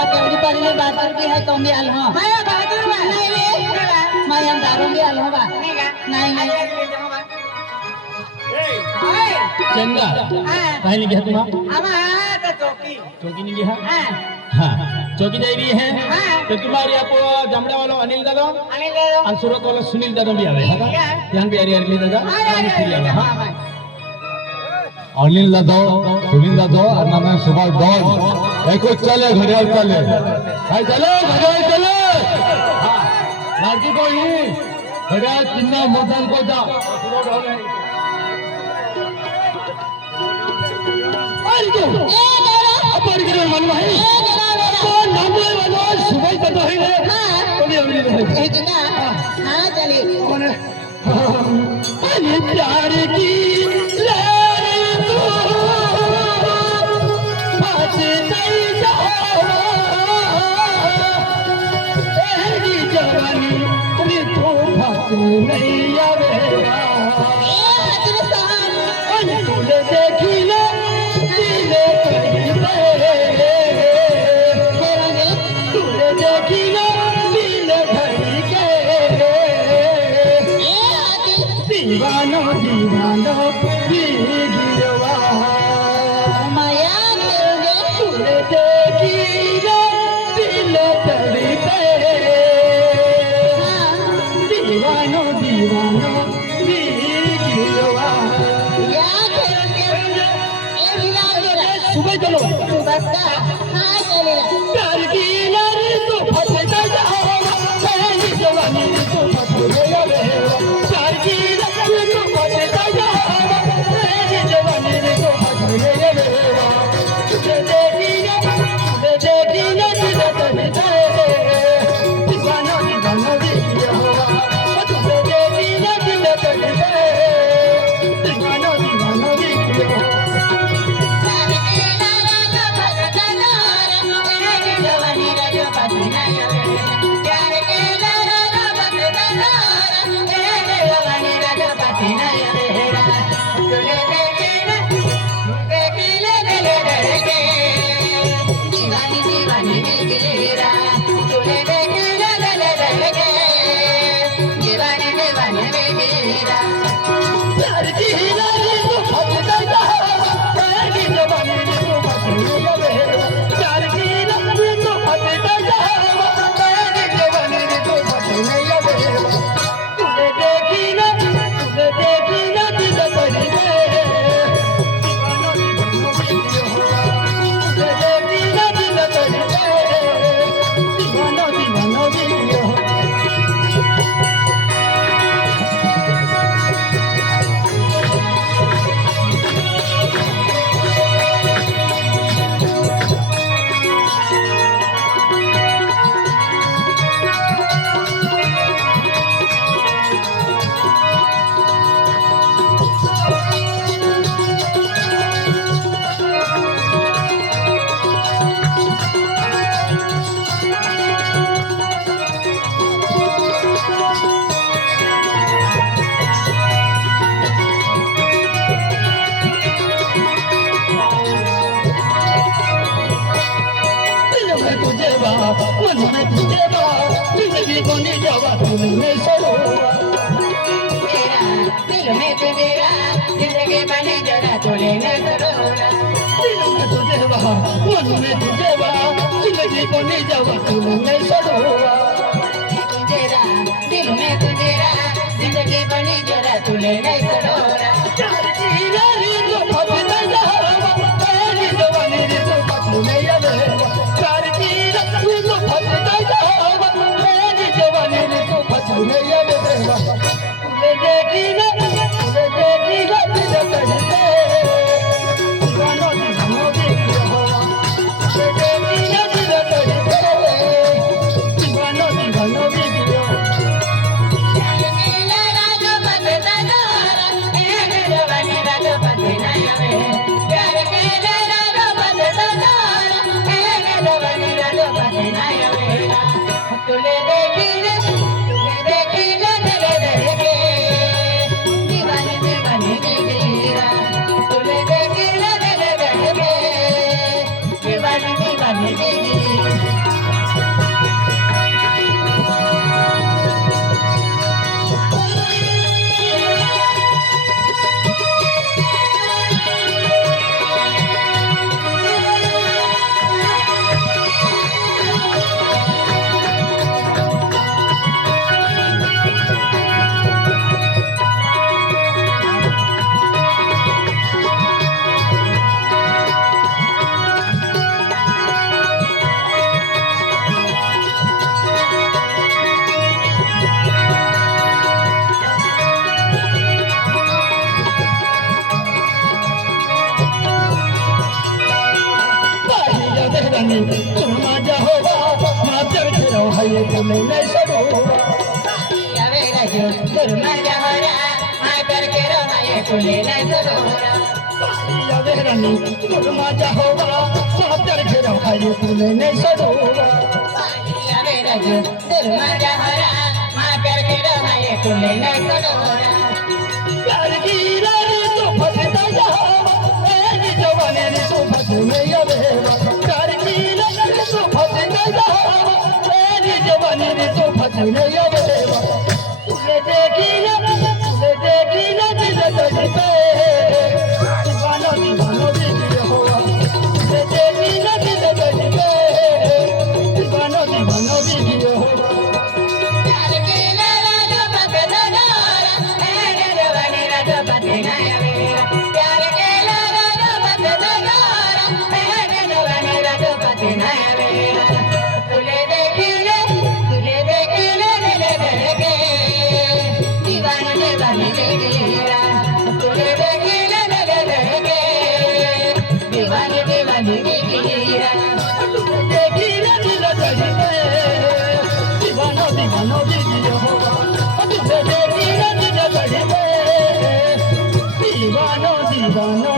वाली बहादुर की है तो भी आल हो। माया बहादुर बा नहीं ले मैं हम दारू भी आल हो बा। नहीं नहीं ले बा चंदा हाँ। काहे नहीं गया तुम तो चौकी। चौकी नहीं गया हाँ। हाँ। चौकी जाई भी है? हाँ। तो तुम्हारे यहाँ को जमड़ा वाला अनिल दादा आने ले लो और सूरत वाला सुनील दादा भी आवे है क्या? ध्यान भी आ रही है दादा आ जा भी आ रही है, हाँ हाँ। अनिल दादा सुनील दादा और नाम है सुभाष डॉन एको चले घड़ियाल चले। भाई चले घड़ियाल चले। लाठी को ही घड़ियाल चिन्ना मोटन को जा। मन भाई तो नाम ले वाला सुबह तक तो है? हाँ। तो भी अभी नहीं एक ना हाँ चलिए। कौन है? प्यार की દીવાનો દીવાનો प्यार ज़िंदगी बनी जरा जावा तुमने सरो दिल में बा मन में तुझे ज़िंदगी तुमने सरो प्यार জানি চুমা যাহবা মাতার ঘেরো হয়ে তুমি নাই সরো চুমা যাহরা মাতার ঘেরো হয়ে তুমি নাই সরো রানী চুমা যাহবা মাতার ঘেরো হয়ে তুমি নাই সরো চুমা যাহরা মাতার ঘেরো হয়ে তুমি নাই সরো Hey, I know you I know.